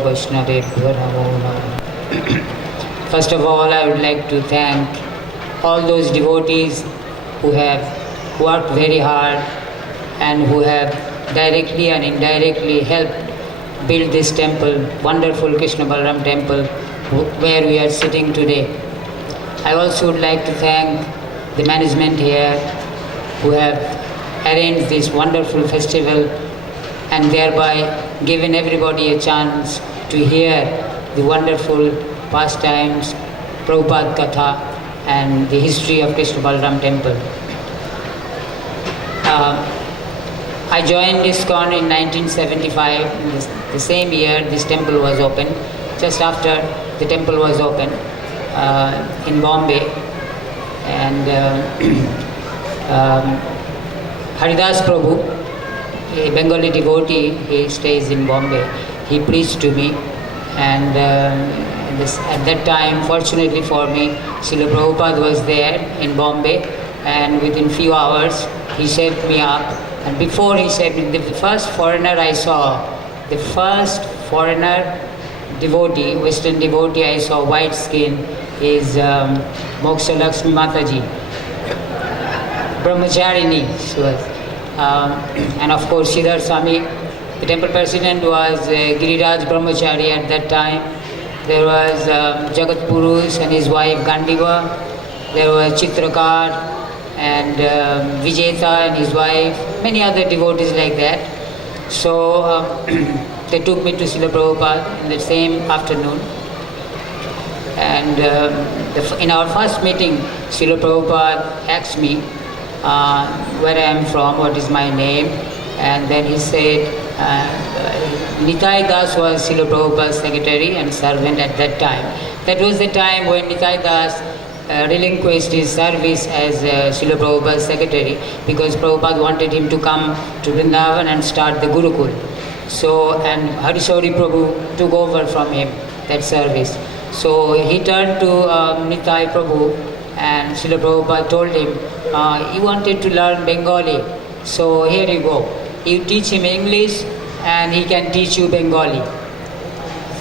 Vaishnavebhyo Namo Namo. First of all, I would like to thank all those devotees who have worked very hard and who have directly and indirectly helped build this temple, wonderful Krishna Balaram temple, where we are sitting today. I also would like to thank the management here who have arranged this wonderful festival and thereby given everybody a chance to hear the wonderful pastimes, Prabhupada Katha and the history of Krishna Balaram temple. I joined ISKCON in 1975. In the same year this temple was opened, just after the temple was opened in Bombay. And Haridas Prabhu, a Bengali devotee, he stays in Bombay. He preached to me, and at that time, fortunately for me, Srila Prabhupada was there in Bombay, and within few hours he shaped me up. And before he shaped me, the first foreigner I saw, the first foreigner devotee, Western devotee I saw, white skin, is Moksha Lakshmi Mataji, Brahmacharini she was. And of course Siddhar Swami, the temple president was Giriraj Brahmachari at that time. There was Jagat Purush and his wife Gandiva. There was Chitrakar and Vijeta and his wife, many other devotees like that. So they took me to Srila Prabhupada in the same afternoon. And in our first meeting, Srila Prabhupada asked me where I am from, what is my name, and then he said, Nitai Das was Srila Prabhupada's secretary and servant at that time. That was the time when Nitai Das relinquished his service as Srila Prabhupada's secretary, because Prabhupada wanted him to come to Vrindavan and start the Gurukul. So, and Harishauri Prabhu took over from him that service. So he turned to Nitai Prabhu, and Srila Prabhupada told him, he wanted to learn Bengali, so here you go. You teach him English and he can teach you Bengali.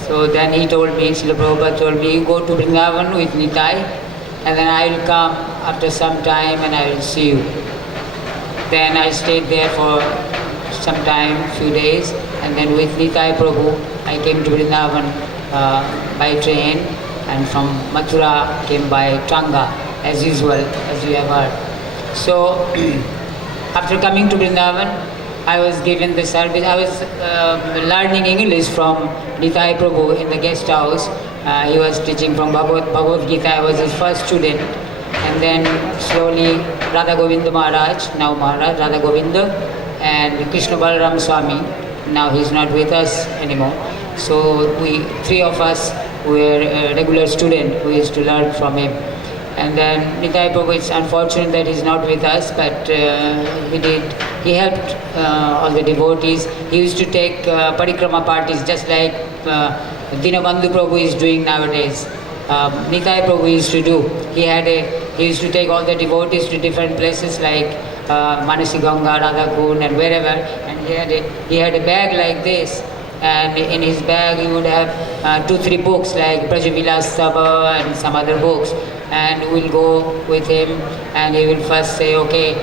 So then he told me, Srila Prabhupada told me, you go to Vrindavan with Nitai, and then I will come after some time and I will see you. Then I stayed there for some time, few days, and then with Nitai Prabhu I came to Vrindavan by train, and from Mathura came by Tanga, as usual, as you have heard. So after coming to Vrindavan, I was given the service. I was learning English from Nitai Prabhu in the guest house. He was teaching from Bhagavad Gita. I was his first student. And then slowly Radha Govinda Maharaj, now Maharaj, Radha Govinda, and Krishna Balaram Swami, now he is not with us anymore. So we, three of us, were a regular student who used to learn from him. And then Nitai Prabhu, it's unfortunate that he's not with us, but he helped all the devotees. He used to take parikrama parties, just like Dinabandhu Prabhu is doing nowadays. Nitai Prabhu used to do. He used to take all the devotees to different places like Manasi Ganga, Radhakund and wherever, and he had a bag like this, and in his bag he would have 2-3 books like Brajavilas Sabha and some other books, and we'll go with him, and he will first say, okay,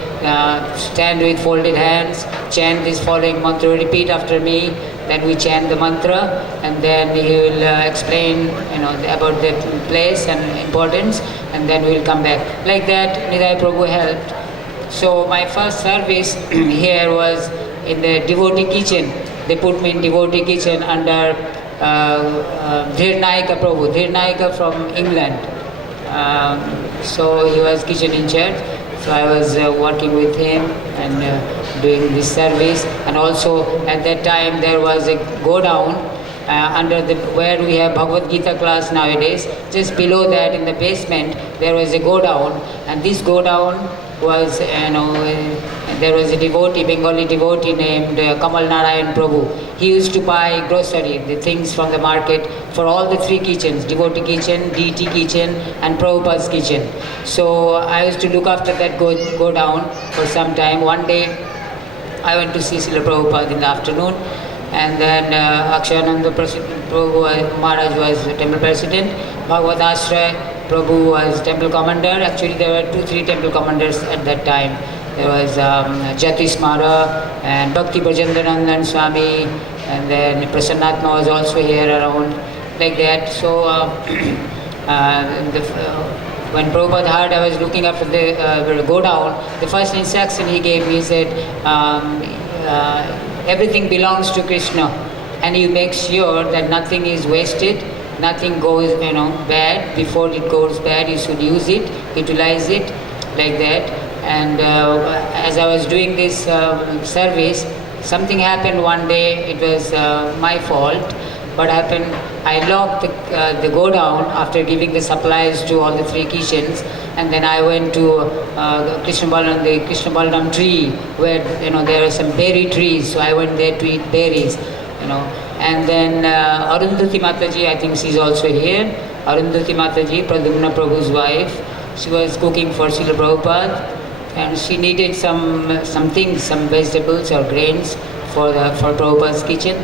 stand with folded hands, chant this following mantra, repeat after me. Then we chant the mantra, and then he will explain, about the place and importance, and then we'll come back. Like that, Nitai Prabhu helped. So my first service here was in the devotee kitchen. They put me in devotee kitchen under Dhirnayaka Prabhu, Dhirnayaka from England. So he was kitchen in charge. So I was working with him and doing this service. And also at that time there was a go down under where we have Bhagavad Gita class nowadays. Just below that in the basement there was a go down, and this go down was, there was a devotee, Bengali devotee named Kamal Narayan Prabhu. He used to buy grocery, the things from the market for all the 3 kitchens, devotee kitchen, deity kitchen and Prabhupada's kitchen. So I used to look after that go down for some time. One day I went to see Srila Prabhupada in the afternoon, And then Akshayananda Prabhu Maharaj was the temple president. Bhagavad Ashray Prabhu was temple commander. Actually, there were 2-3 temple commanders at that time. There was Jatis Mara and Bhakti Brajendanandan Swami, and then Prasannatma was also here around, like that. So when Prabhupada heard I was looking after the go down, the first instruction he gave me, he said, everything belongs to Krishna, and you make sure that nothing is wasted, nothing goes bad. Before it goes bad, you should use it, utilize it, like that. And as I was doing this service, something happened one day. It was my fault. What happened, I locked the go down after giving the supplies to all the 3 kitchens, and then I went to the Krishna Balaram tree, where there are some berry trees, so I went there to eat berries, And then Arundhati Mataji, I think she's also here. Arundhati Mataji, Pradyumna Prabhu's wife, she was cooking for Srila Prabhupada, and she needed some things, some vegetables or grains for Prabhupada's kitchen.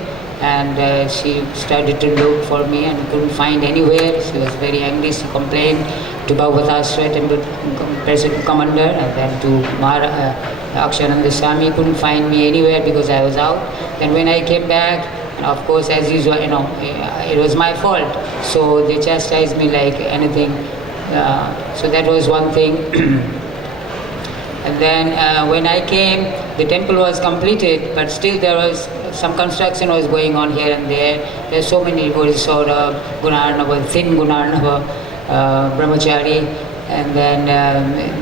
And she started to look for me and couldn't find anywhere. She was very angry. She complained to Bhagavad Ashray temple president commander, and then to Akshayananda Swami. Couldn't find me anywhere because I was out. Then when I came back, and of course, as usual, it was my fault. So they chastised me like anything. So that was one thing. And then when I came, the temple was completed, but still there was some construction was going on here and there. There are so many devotees, Saurabh, Gunarnava, thin Gunarnava, Brahmachari. And then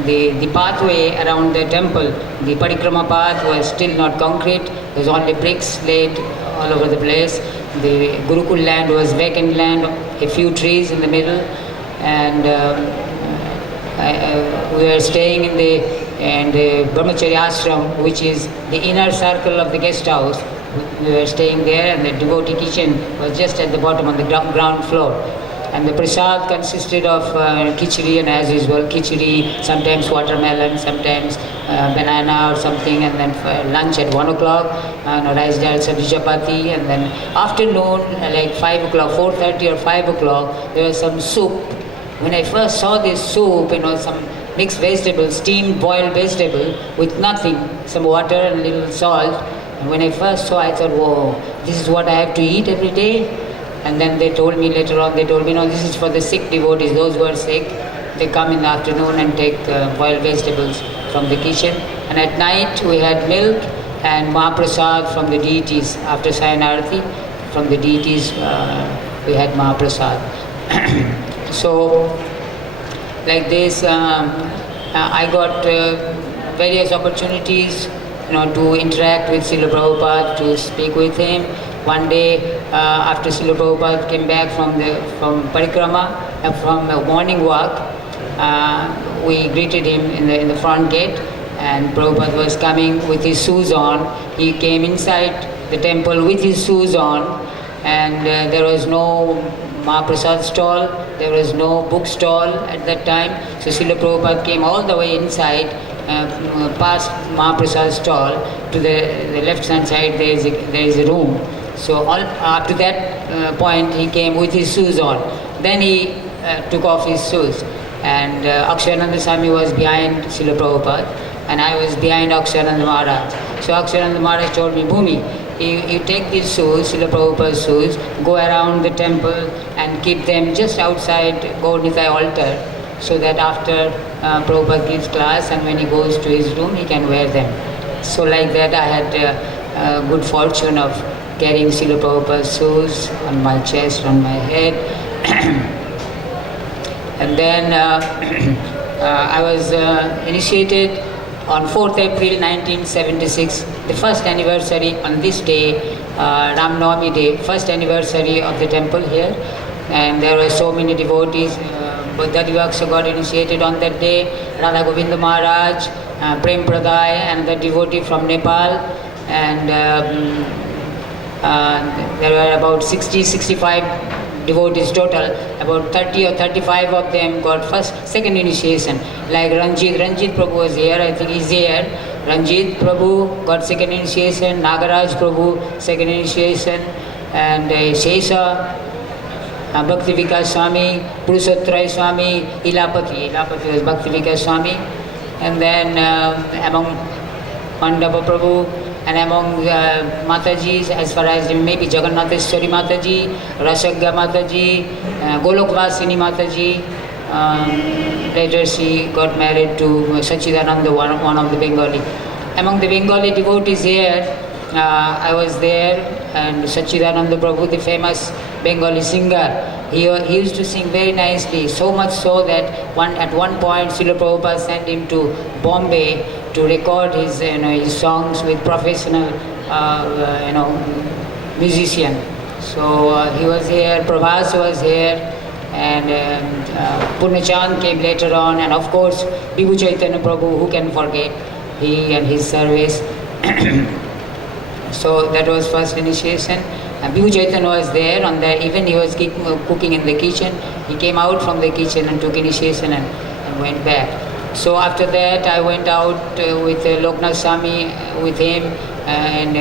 the pathway around the temple, the parikrama path was still not concrete. There was only bricks laid all over the place. The Gurukul land was vacant land, a few trees in the middle. And we were staying in the Brahmachari ashram, which is the inner circle of the guest house. We were staying there, and the devotee kitchen was just at the bottom on the ground floor. And the prasad consisted of khichdi, and as usual, khichdi, sometimes watermelon, sometimes banana or something, and then for lunch at 1 o'clock, rice dal, sabji chapati, and then afternoon, like 5 o'clock, 4:30 or 5 o'clock, there was some soup. When I first saw this soup, some mixed vegetable, steamed boiled vegetable with nothing, some water and a little salt. And when I first saw, I thought, whoa, this is what I have to eat every day? And then they told me later on, no, this is for the sick devotees, those who are sick. They come in the afternoon and take boiled vegetables from the kitchen. And at night we had milk and Mahaprasad from the deities. After Sayanarati, from the deities we had Mahaprasad. So, like this, I got various opportunities to interact with Srila Prabhupada, to speak with him. One day, after Srila Prabhupada came back from Parikrama, from a morning walk, we greeted him in the front gate, and Prabhupada was coming with his shoes on. He came inside the temple with his shoes on, and there was no Mahaprasad stall, there was no book stall at that time. So Srila Prabhupada came all the way inside, past Mahaprasad stall, to the left hand side there is a room. So up to that point he came with his shoes on. Then he took off his shoes, and Akshayananda Swami was behind Srila Prabhupada, and I was behind Akshayananda Maharaj. So Akshayananda Maharaj told me, Bhumi, you take these shoes, Srila Prabhupada's shoes, go around the temple and keep them just outside Gaur-Nitai altar, so that after Prabhupada gives class and when he goes to his room, he can wear them. So like that I had good fortune of carrying Srila Prabhupada's shoes on my chest, on my head. And then I was initiated on 4th April 1976, the first anniversary on this day, Ram Navami day, first anniversary of the temple here. And there were so many devotees. Buddha Divaksha got initiated on that day, Radha Govinda Maharaj, Prem Pradai, and the devotee from Nepal. And there were about 60-65 devotees total. About 30 or 35 of them got second initiation. Like Ranjit Prabhu was here, I think he's here. Ranjit Prabhu got second initiation, Nagaraj Prabhu second initiation, and Shesha, Bhakti Vikas Swami, Purushotray Swami, Ilapati was Bhakti Vikas Swami, and then among Mandapa Prabhu, and among Matajis, as far as maybe Jagannatheshwari Mataji, Rasagya Mataji, Golokvasini Mataji. Later she got married to Sachidananda, one of the Bengali. Among the Bengali devotees here, I was there, and Sachidananda Prabhu, the famous Bengali singer, he used to sing very nicely, so much so that at one point Srila Prabhupada sent him to Bombay to record his songs with professional musician. So he was here, Prabhas was here, and Purnachand came later on, and of course Vibhu Chaitanya Prabhu, who can forget, he and his service. So that was first initiation. Vibhu Chaitanya was there on that, even he was cooking in the kitchen. He came out from the kitchen and took initiation and went back. So after that I went out with Loknath Swami, with him, and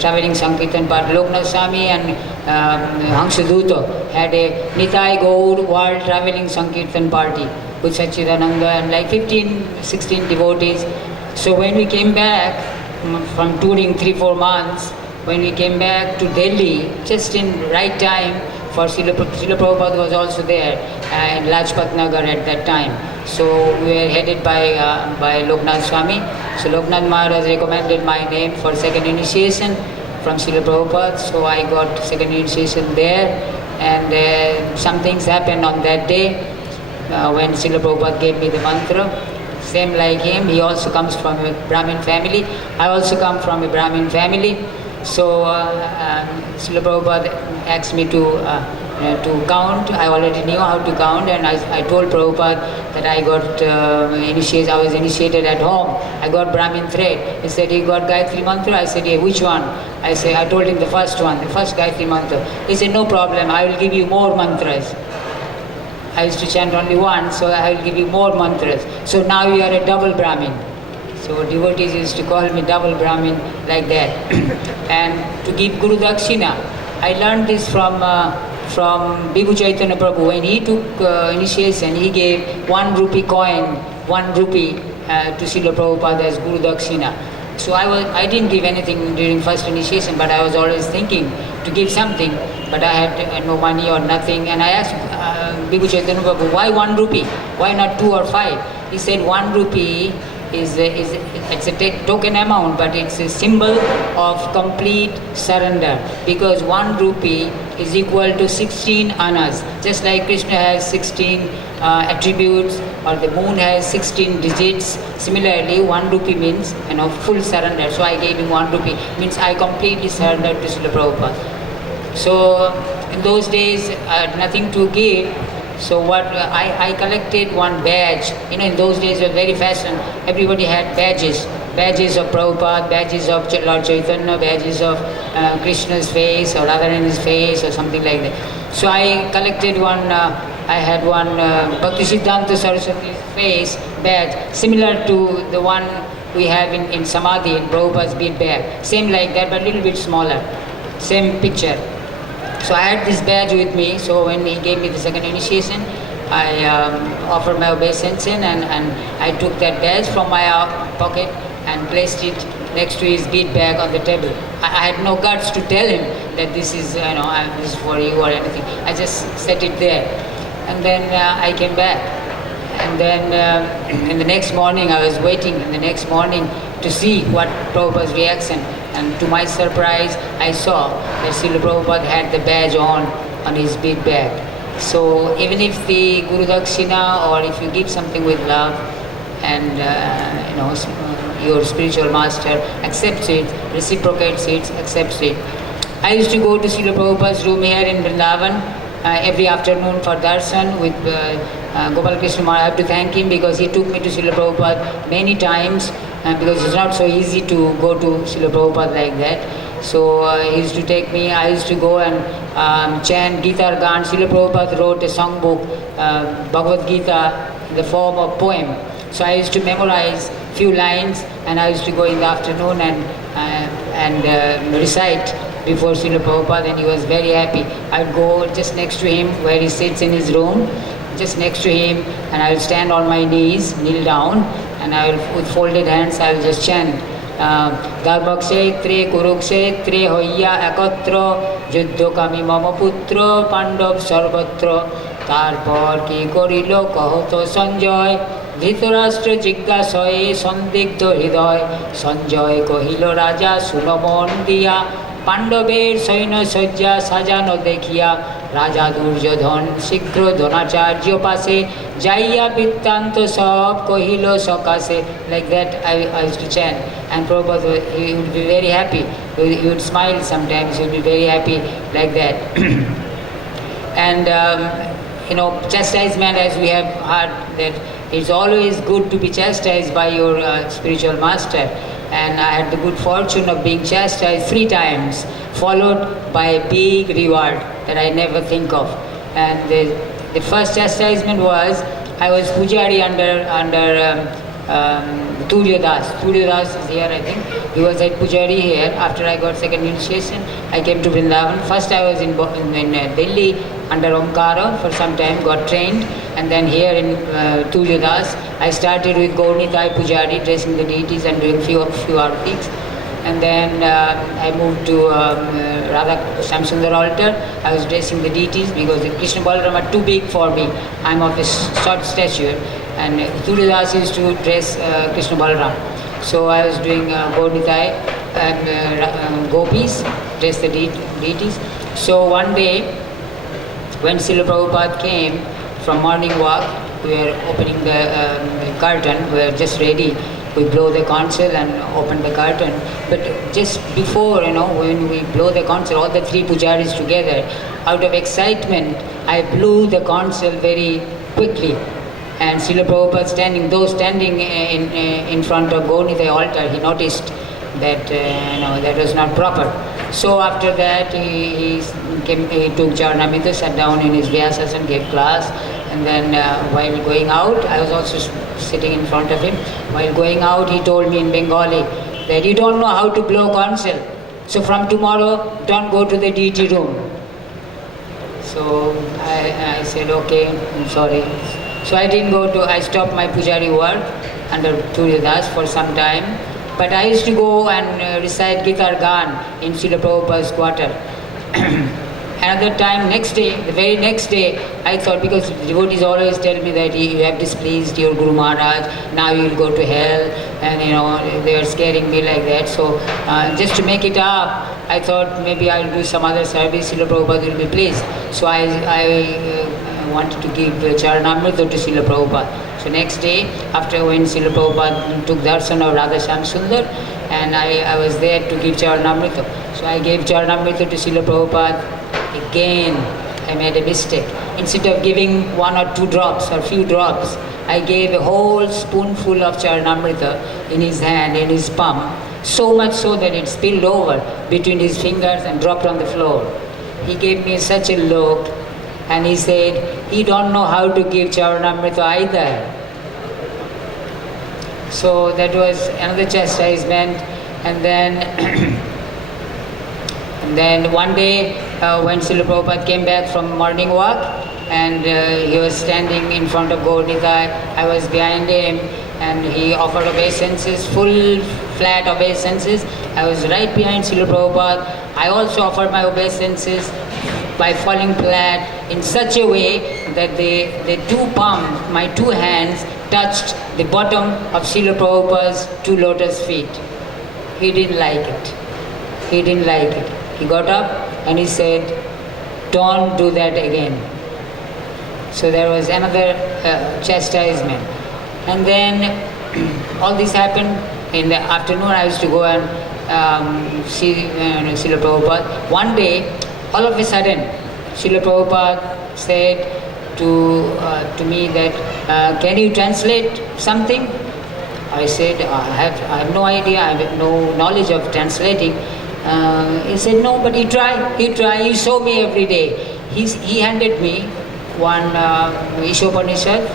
traveling Sankirtan part. Loknath Swami and Hangshaduta had a Nitai Gaur world traveling Sankirtan party with Sachidananda and like 15-16 devotees. So when we came back from touring 3-4 months, when we came back to Delhi, just in right time, for Srila Prabhupada was also there in Lajpat Nagar at that time. So we were headed by Loknath Swami. So Loknath Maharaj recommended my name for second initiation from Srila Prabhupada. So I got second initiation there, and some things happened on that day when Srila Prabhupada gave me the mantra. Same like him, he also comes from a Brahmin family. I also come from a Brahmin family. So Srila Prabhupada asked me to count. I already knew how to count, and I told Prabhupada that I got initiated. I was initiated at home. I got Brahmin thread. He said, "You got Gayatri Mantra?" I said, "Yeah, which one?" I told him the first one, the first Gayatri Mantra. He said, "No problem, I will give you more mantras." I used to chant only one, so I will give you more mantras. So now you are a double Brahmin. So devotees used to call me double Brahmin like that. And to give Guru Dakshina, I learned this from Vibhu Chaitanya Prabhu. When he took initiation, he gave 1 rupee coin, 1 rupee to Srila Prabhupada as Guru Dakshina. So I didn't give anything during first initiation, but I was always thinking to give something, but I had no money or nothing. And I asked Vibhu Chaitanya Prabhu, why 1 rupee? Why not 2 or 5? He said 1 rupee it's a token amount, but it's a symbol of complete surrender, because 1 rupee is equal to 16 annas. Just like Krishna has 16 attributes, or the moon has 16 digits, similarly 1 rupee means full surrender. So I gave him 1 rupee, means I completely surrendered to Srila Prabhupada. So in those days I had nothing to give. So what I collected one badge. In those days it was very fashion. Everybody had badges of Prabhupada, badges of Lord Chaitanya, badges of Krishna's face or Radharani's face or something like that. So I collected one. I had one Bhakti Siddhanta Saraswati's face badge, similar to the one we have in Samadhi, in Prabhupada's bead bag. Same like that, but a little bit smaller. Same picture. So I had this badge with me. So when he gave me the second initiation, I offered my obeisance, and I took that badge from my pocket and placed it next to his bead bag on the table. I had no guts to tell him that this is this is for you or anything. I just set it there, and then I came back. And then in the next morning, I was waiting in the next morning to see what Prabhupada's reaction. And to my surprise, I saw that Srila Prabhupada had the badge on his bead bag. So even if the Guru Dakshina, or if you give something with love, and your spiritual master accepts it, reciprocates it, accepts it. I used to go to Srila Prabhupada's room here in Vrindavan every afternoon for darshan with Gopal Krishna Maharaj. I have to thank him because he took me to Srila Prabhupada many times, because it's not so easy to go to Srila Prabhupada like that. So he used to take me. I used to go and chant Gita Gan. Srila Prabhupada wrote a songbook, Bhagavad Gita, in the form of poem. So I used to memorize few lines, and I used to go in the afternoon and recite before Srila Prabhupada, and he was very happy. I'd go just next to him where he sits in his room, just next to him, and I'll stand on my knees, kneel down, and I will, with folded hands, I will just chant. Dharmaksetre Kuruksetre hoya ekatra juddho kami mama putra pandav sarvatra tarpor ki korilo kahoto sanjay Dhritarashtra জিজ্ঞাসয়ে সন্দিগ্ধ হৃদয় সঞ্জয় কহিল রাজা সুনমন দিয়া পাণ্ডবের সৈন্য সজ্জা সাজানো দেখিয়া রাজা দুর্যোধন শীঘ্র দ্রোণাচার্য পাশে যাইয়া বৃত্তান্ত সব কহিল সকাশে like that I used to chant, and Prabhupada he would be very happy, he would smile sometimes, he would be very happy like that. And chastisement, as we have heard, that it's always good to be chastised by your spiritual master, and I had the good fortune of being chastised 3 times, followed by a big reward that I never think of. And the first chastisement was, I was pujari under Tulya Das. Tulya Das is here, I think. He was at pujari here. After I got second initiation, I came to Vrindavan. First I was in Delhi under Omkara for some time, got trained, and then here in Tulya Das, I started with Gaurnitai Pujari, dressing the deities and doing few artis. And then I moved to Radha Shamsundar altar. I was dressing the deities because the Krishna Balaram are too big for me. I'm of a short stature, and Tulya Das used to dress Krishna Balaram. So I was doing Gaurnitai and Gopis, dress the deities. So one day, when Srila Prabhupada came from morning walk, we were opening the curtain, we were just ready. We blow the conch and open the curtain. But just before, when we blow the conch, all the 3 pujaris together, out of excitement, I blew the conch very quickly. And Srila Prabhupada standing in front of Gaurnitai altar, he noticed that that was not proper. So after that, he took Charanamrita, sat down in his Vyasasana, gave class, and then while going out, I was also sitting in front of him. While going out, he told me in Bengali that you don't know how to blow conch, so from tomorrow, don't go to the deity room. So I said, okay, I'm sorry. So I didn't go to, I stopped my pujari work under Tulya Das for some time. But I used to go and recite Gitar Gan in Srila Prabhupada's quarter. Another time, the very next day, I thought, because devotees always tell me that you have displeased your Guru Maharaj, now you will go to hell, and they are scaring me like that. So just to make it up, I thought maybe I'll do some other service, Srila Prabhupada will be pleased. So I wanted to give Charanamrita to Srila Prabhupada. So next day, after when Srila Prabhupada took darshan of Radha Shamsundar, and I was there to give Charanamrita. So I gave Charanamrita to Srila Prabhupada. Again, I made a mistake. Instead of giving 1 or 2 drops or few drops, I gave a whole spoonful of Charanamrita in his hand, in his palm, so much so that it spilled over between his fingers and dropped on the floor. He gave me such a look, and he said, he don't know how to give Charanamrita either. So that was another chastisement. And then one day, when Srila Prabhupada came back from morning walk, and he was standing in front of Gaurnitai, I was behind him, and he offered obeisances, full flat obeisances. I was right behind Srila Prabhupada. I also offered my obeisances by falling flat in such a way that the 2 palms, my 2 hands, touched the bottom of Srila Prabhupada's 2 lotus feet. He didn't like it. He got up and he said, don't do that again. So there was another chastisement. And then all this happened in the afternoon. I used to go and see Srila Prabhupada. One day, all of a sudden, Srila Prabhupada said to me that, can you translate something? I said, I have no idea, I have no knowledge of translating. He said, no, but you try, you show me every day. He handed me one Ishopanishad,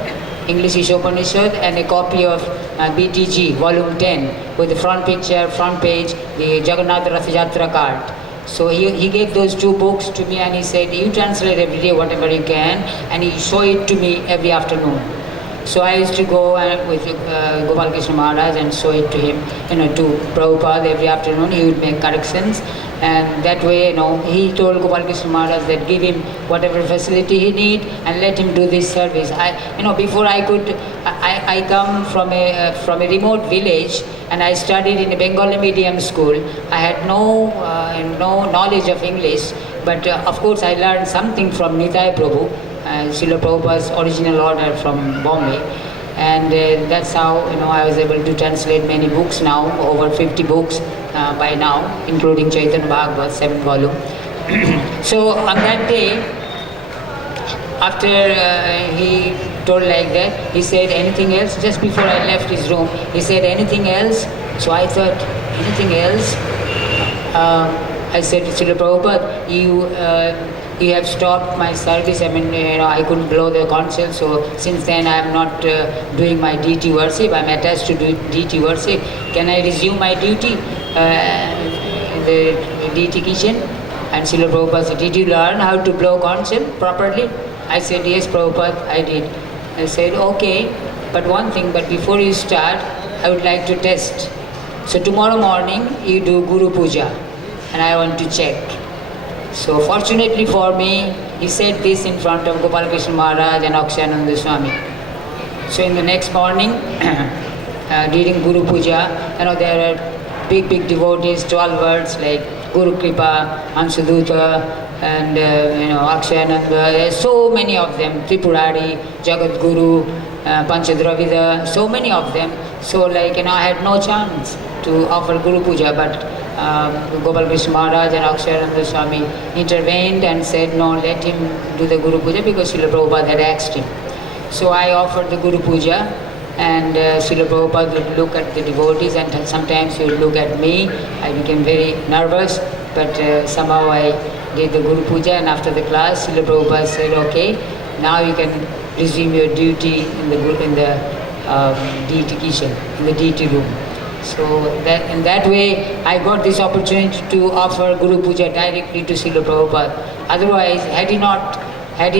English Ishopanishad, and a copy of BTG, volume 10, with the front picture, front page, the Jagannath Rath Yatra card. So he gave those 2 books to me, and he said, you translate every day whatever you can, and he show it to me every afternoon. So I used to go with Gopal Krishna Maharaj and show it to him, to Prabhupada every afternoon. He would make corrections, and that way, he told Gopal Krishna Maharaj that give him whatever facility he need and let him do this service. Before I come from a remote village, and I studied in a Bengali medium school. I had no knowledge of English, but of course I learned something from Nitai Prabhu, Srila Prabhupada's original order from Bombay, and that's how I was able to translate many books now, over 50 books by now, including Chaitanya Bhagavad, 7th volume. So on that day, after he told like that, he said, anything else? Just before I left his room, he said, anything else? So I thought, anything else? I said, Srila Prabhupada, you have stopped my service. I couldn't blow the conch shell, so since then I am not doing my deity worship. I am attached to deity worship. Can I resume my duty in the deity kitchen? And Srila Prabhupada said, did you learn how to blow conch shell properly? I said, yes, Prabhupada, I did. I said, okay, but one thing, but before you start, I would like to test. So tomorrow morning, you do Guru Puja, and I want to check. So fortunately for me, he said this in front of Gopal Krishna Maharaj and Akshayananda Swami. So in the next morning, during Guru Puja, there are big devotees, 12 words like Guru Kripa, Ansuduta, and Akshayananda. There are so many of them, Tripurari, Jagat Guru, Panchadravida, so many of them. So I had no chance to offer Guru Puja, but Gopal Krishna Maharaj and Akshayananda Swami intervened and said, no, let him do the Guru Puja, because Srila Prabhupada had asked him. So I offered the Guru Puja, and Srila Prabhupada would look at the devotees, and sometimes he would look at me. I became very nervous, but somehow I did the Guru Puja, and after the class, Srila Prabhupada said, okay, now you can resume your duty in the deity kitchen, in the deity room. So in that way, I got this opportunity to offer Guru Puja directly to Srila Prabhupada. Otherwise, had he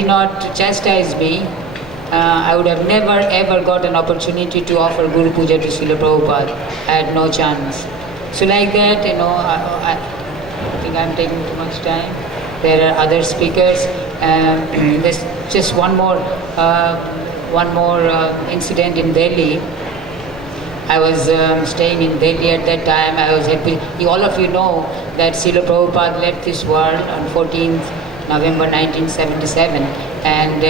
not chastised me, I would have never ever got an opportunity to offer Guru Puja to Srila Prabhupada. I had no chance. So like that, I think I'm taking too much time. There are other speakers. There's just one more incident in Delhi. I was staying in Delhi at that time. I was happy. All of you know that Srila Prabhupada left this world on 14th November 1977, and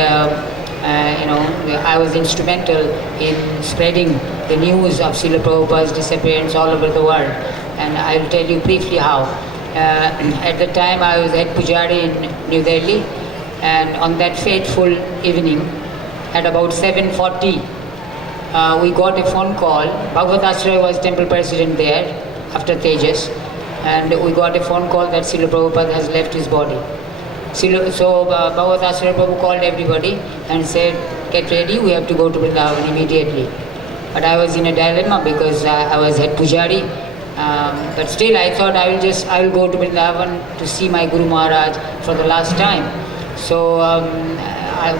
I was instrumental in spreading the news of Srila Prabhupada's disappearance all over the world. And I'll tell you briefly how. At the time I was head pujari in New Delhi, and on that fateful evening at about 7:40, we got a phone call. Bhagavad Ashraya was temple president there after Tejas, and we got a phone call that Srila Prabhupada has left his body. So Bhagavad Ashraya Prabhu called everybody and said, get ready, we have to go to Vrindavan immediately. But I was in a dilemma because I was head pujari. But still I thought I will go to Vrindavan to see my Guru Maharaj for the last time. So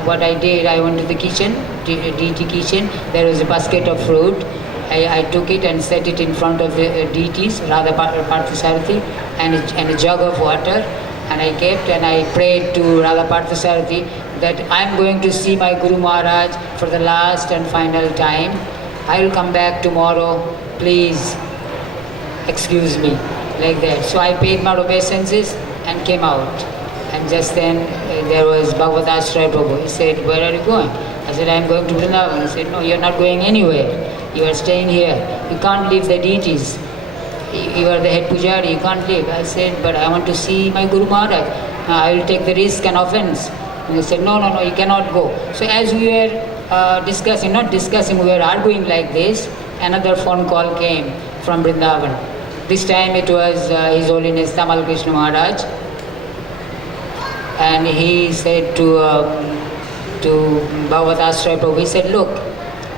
what I did, I went to the kitchen, deity kitchen. There was a basket of fruit. I took it and set it in front of the deities, Radha Parthasarathi, and a jug of water. And I kept and I prayed to Radha Parthasarathi that I am going to see my Guru Maharaj for the last and final time. I will come back tomorrow. Please excuse me, like that. So I paid my obeisances and came out. And just then there was Bhagavad Ashraya Prabhu. He said, where are you going? I said, I am going to Vrindavan. He said, no, you are not going anywhere. You are staying here. You can't leave the deities. You are the head pujari, you can't leave. I said, but I want to see my Guru Maharaj. I will take the risk and offense. And he said, no, you cannot go. So as we were we were arguing like this, another phone call came from Vrindavan. This time it was His Holiness Tamal Krishna Maharaj. And he said to to Bhagavatasraya Prabhu. He said, look,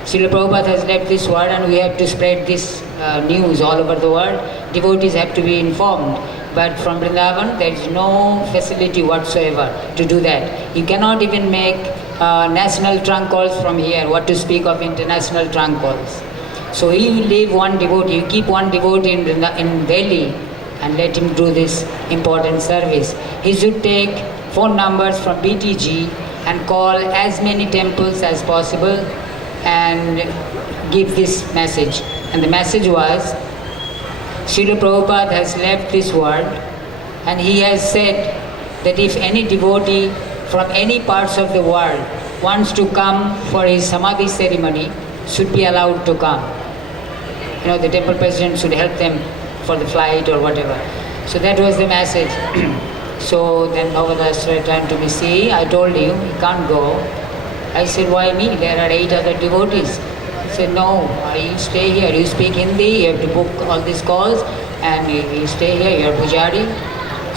Srila Prabhupada has left this world and we have to spread this news all over the world. Devotees have to be informed. But from Vrindavan, there is no facility whatsoever to do that. You cannot even make national trunk calls from here, what to speak of international trunk calls. So you leave one devotee, you keep one devotee in Delhi and let him do this important service. He should take phone numbers from BTG and call as many temples as possible and give this message. And the message was, Srila Prabhupada has left this world and he has said that if any devotee from any parts of the world wants to come for his Samadhi ceremony, should be allowed to come. You know, the temple president should help them for the flight or whatever. So that was the message. So then Bhagavatasraya turned to me, see, I told you, you can't go. I said, why me? There are 8 other devotees. He said, no, you stay here. You speak Hindi, you have to book all these calls, and you stay here, you are Pujari.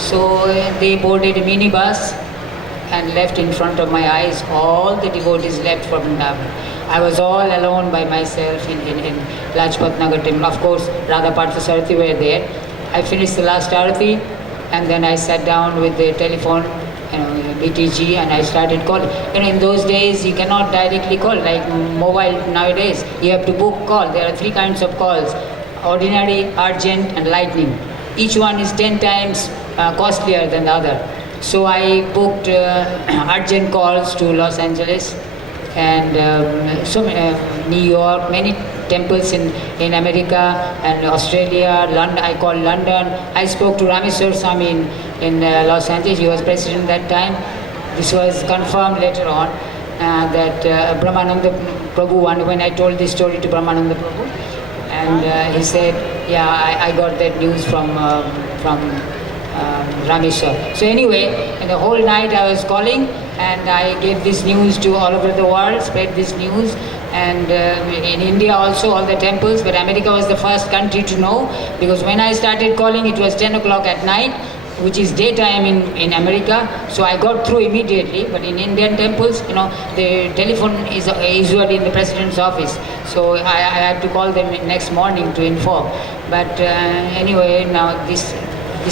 So they boarded a minibus and left in front of my eyes. All the devotees left for Vrindavan. I was all alone by myself in Lajpat Nagar temple. Of course, Radha Partha Sarati were there. I finished the last Arati and then I sat down with the telephone, BTG, and I started calling. In those days you cannot directly call like mobile nowadays. You have to book call. There are 3 kinds of calls: ordinary, urgent, and lightning. Each one is 10 times costlier than the other. So I booked urgent calls to Los Angeles and New York, many temples in America and Australia, London. I called London. I spoke to Rameswar Swami in Los Angeles. He was president that time. This was confirmed later on that Brahmananda Prabhu, when I told this story to Brahmananda Prabhu, and he said, yeah, I got that news from Rameshwar. So anyway, and the whole night I was calling and I gave this news to all over the world, spread this news, and in India also all the temples, but America was the first country to know, because when I started calling it was 10 o'clock at night, which is daytime in America, so I got through immediately. But in Indian temples, the telephone is usually in the president's office, so I had to call them next morning to inform. But anyway, now this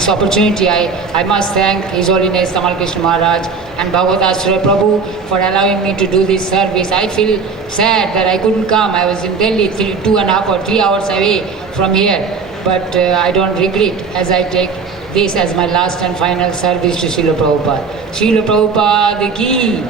opportunity, I must thank His Holiness Tamal Krishna Maharaj and Bhagavatasraya Prabhu for allowing me to do this service. I feel sad that I couldn't come. I was in Delhi 2.5 or 3 hours away from here, but I don't regret, as I take this as my last and final service to Srila Prabhupada. Srila Prabhupada ki